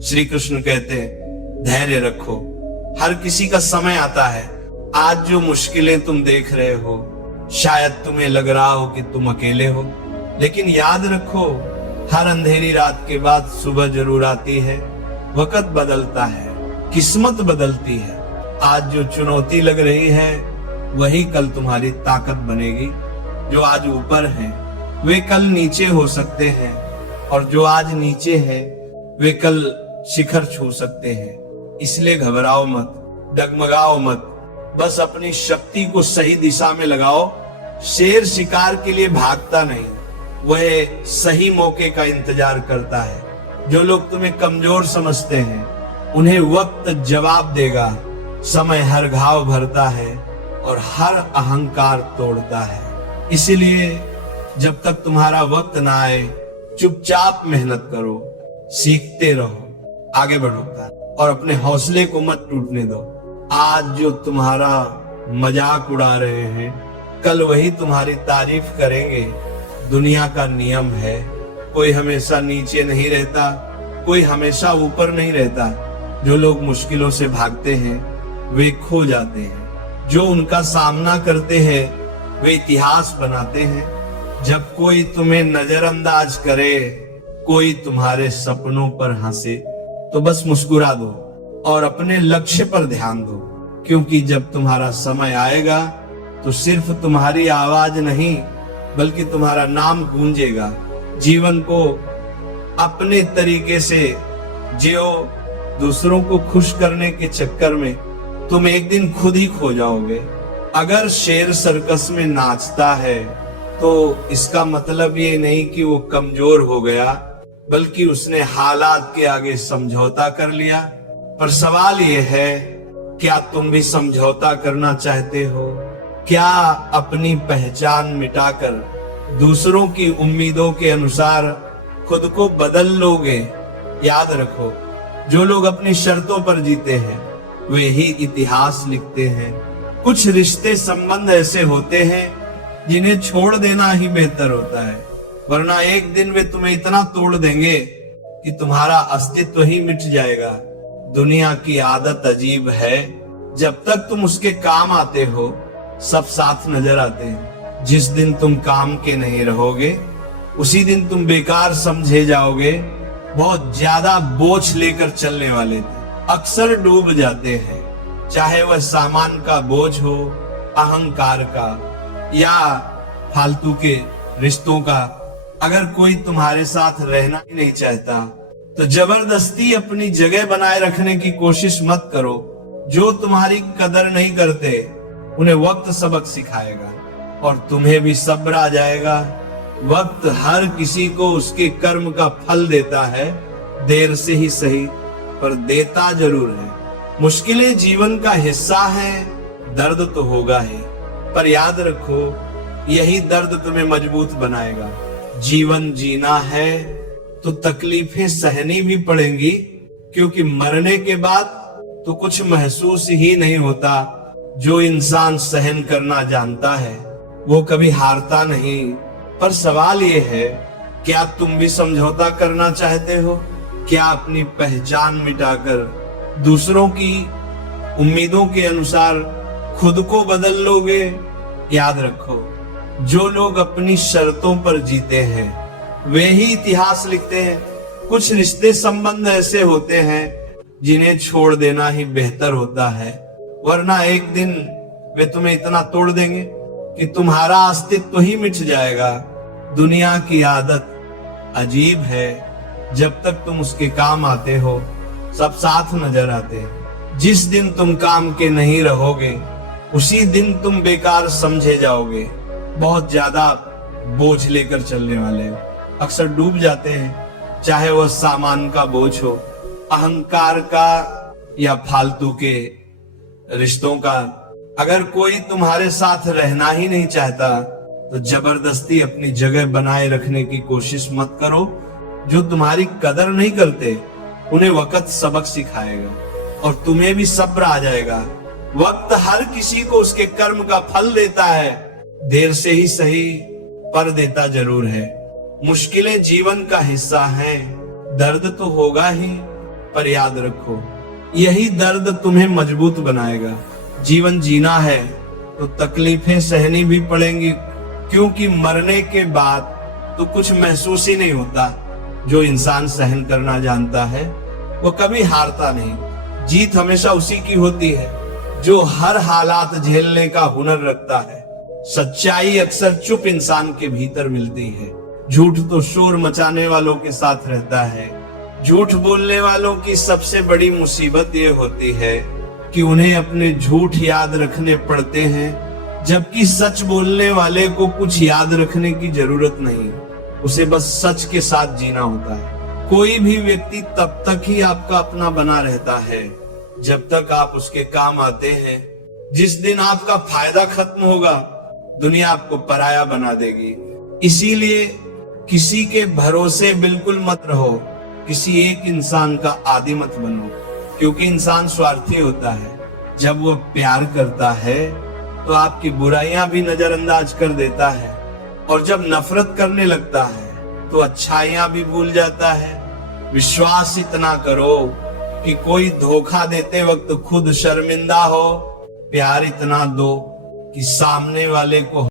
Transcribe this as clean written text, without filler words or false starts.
श्री कृष्ण कहते हैं धैर्य रखो, हर किसी का समय आता है। आज जो मुश्किलें तुम देख रहे हो, शायद तुम्हें लग रहा हो कि तुम अकेले हो, लेकिन याद रखो हर अंधेरी रात के बाद सुबह जरूर आती है। वक्त बदलता है, किस्मत बदलती है। आज जो चुनौती लग रही है वही कल तुम्हारी ताकत बनेगी। जो आज ऊपर हैं वे कल नीचे हो सकते हैं, और जो आज नीचे हैं वे कल शिखर छू सकते हैं। इसलिए घबराओ मत, डगमगाओ मत, बस अपनी शक्ति को सही दिशा में लगाओ। शेर शिकार के लिए भागता नहीं, वह सही मौके का इंतजार करता है। जो लोग तुम्हें कमजोर समझते हैं उन्हें वक्त जवाब देगा। समय हर घाव भरता है और हर अहंकार तोड़ता है। इसीलिए जब तक तुम्हारा वक्त ना आए चुपचाप मेहनत करो, सीखते रहो, आगे बढ़ो और अपने हौसले को मत टूटने दो। आज जो तुम्हारा मजाक उड़ा रहे हैं कल वही तुम्हारी तारीफ करेंगे। दुनिया का नियम है, कोई हमेशा नीचे नहीं रहता, कोई हमेशा ऊपर नहीं रहता। जो लोग मुश्किलों से भागते हैं वे खो जाते हैं, जो उनका सामना करते हैं वे इतिहास बनाते हैं। जब कोई तुम्हें नजरअंदाज करे, कोई तुम्हारे सपनों पर हंसे, तो बस मुस्कुरा दो और अपने लक्ष्य पर ध्यान दो, क्योंकि जब तुम्हारा समय आएगा तो सिर्फ तुम्हारी आवाज नहीं बल्कि तुम्हारा नाम गूंजेगा। जीवन को अपने तरीके से जियो, दूसरों को खुश करने के चक्कर में तुम एक दिन खुद ही खो जाओगे। अगर शेर सर्कस में नाचता है तो इसका मतलब ये नहीं कि वो कमजोर हो गया, बल्कि उसने हालात के आगे समझौता कर लिया। पर सवाल ये है, क्या तुम भी समझौता करना चाहते हो? क्या अपनी पहचान मिटाकर दूसरों की उम्मीदों के अनुसार खुद को बदल लोगे? याद रखो, जो लोग अपनी शर्तों पर जीते हैं वे ही इतिहास लिखते हैं। कुछ रिश्ते संबंध ऐसे होते हैं जिन्हें छोड़ देना ही बेहतर होता है, वरना एक दिन वे तुम्हें इतना तोड़ देंगे कि तुम्हारा अस्तित्व ही मिट जाएगा। दुनिया की आदत अजीब है, जब तक तुम उसके काम आते हो सब साथ नजर आते हैं। जिस दिन तुम काम के नहीं रहोगे उसी दिन तुम बेकार समझे जाओगे। बहुत ज्यादा बोझ लेकर चलने वाले थे अक्सर डूब जाते हैं, चाहे वह सामान का बोझ हो, अहंकार का या फालतू के रिश्तों का। अगर कोई तुम्हारे साथ रहना ही नहीं चाहता तो जबरदस्ती अपनी जगह बनाए रखने की कोशिश मत करो। जो तुम्हारी कदर नहीं करते उन्हें वक्त सबक सिखाएगा और तुम्हें भी सब्र आ जाएगा। वक्त हर किसी को उसके कर्म का फल देता है, देर से ही सही पर देता जरूर है। मुश्किलें जीवन का हिस्सा है, दर्द तो होगा ही, पर याद रखो यही दर्द तुम्हें मजबूत बनाएगा। जीवन जीना है तो तकलीफें सहनी भी पड़ेंगी, क्योंकि मरने के बाद तो कुछ महसूस ही नहीं होता। जो इंसान सहन करना जानता है वो कभी हारता नहीं। पर सवाल ये है, क्या तुम भी समझौता करना चाहते हो? क्या अपनी पहचान मिटाकर दूसरों की उम्मीदों के अनुसार खुद को बदल लोगे? याद रखो, जो लोग अपनी शर्तों पर जीते हैं वे ही इतिहास लिखते हैं। कुछ रिश्ते संबंध ऐसे होते हैं जिन्हें छोड़ देना ही बेहतर होता है, वरना एक दिन वे तुम्हें इतना तोड़ देंगे कि तुम्हारा अस्तित्व ही मिट जाएगा। दुनिया की आदत अजीब है, जब तक तुम उसके काम आते हो सब साथ नजर आते हैं। जिस दिन तुम काम के नहीं रहोगे उसी दिन तुम बेकार समझे जाओगे। बहुत ज्यादा बोझ लेकर चलने वाले अक्सर डूब जाते हैं, चाहे वह सामान का बोझ हो, अहंकार का या फालतू के रिश्तों का। अगर कोई तुम्हारे साथ रहना ही नहीं चाहता तो जबरदस्ती अपनी जगह बनाए रखने की कोशिश मत करो। जो तुम्हारी कदर नहीं करते उन्हें वक्त सबक सिखाएगा और तुम्हें भी सब्र आ जाएगा। वक्त हर किसी को उसके कर्म का फल देता है, देर से ही सही पर देता जरूर है। मुश्किलें जीवन का हिस्सा हैं, दर्द तो होगा ही, पर याद रखो यही दर्द तुम्हें मजबूत बनाएगा। जीवन जीना है तो तकलीफें सहनी भी पड़ेंगी, क्योंकि मरने के बाद तो कुछ महसूस ही नहीं होता। जो इंसान सहन करना जानता है वो कभी हारता नहीं। जीत हमेशा उसी की होती है जो हर हालात झेलने का हुनर रखता है। सच्चाई अक्सर चुप इंसान के भीतर मिलती है। झूठ तो शोर मचाने वालों के साथ रहता है। झूठ बोलने वालों की सबसे बड़ी मुसीबत ये होती है कि उन्हें अपने झूठ याद रखने पड़ते हैं, जबकि सच बोलने वाले को कुछ याद रखने की जरूरत नहीं, उसे बस सच के साथ जीना होता है। कोई भी व्यक्ति तब तक ही आपका अपना बना रहता है जब तक आप उसके काम आते हैं। जिस दिन आपका फायदा खत्म होगा दुनिया आपको पराया बना देगी। इसीलिए किसी के भरोसे बिल्कुल मत रहो, किसी एक इंसान का आदी मत बनो, क्योंकि इंसान स्वार्थी होता है। जब वो प्यार करता है तो आपकी बुराइयां भी नजरअंदाज कर देता है, और जब नफरत करने लगता है तो अच्छाइयां भी भूल जाता है। विश्वास इतना करो कि कोई धोखा देते वक्त खुद शर्मिंदा हो। प्यार इतना दो कि सामने वाले को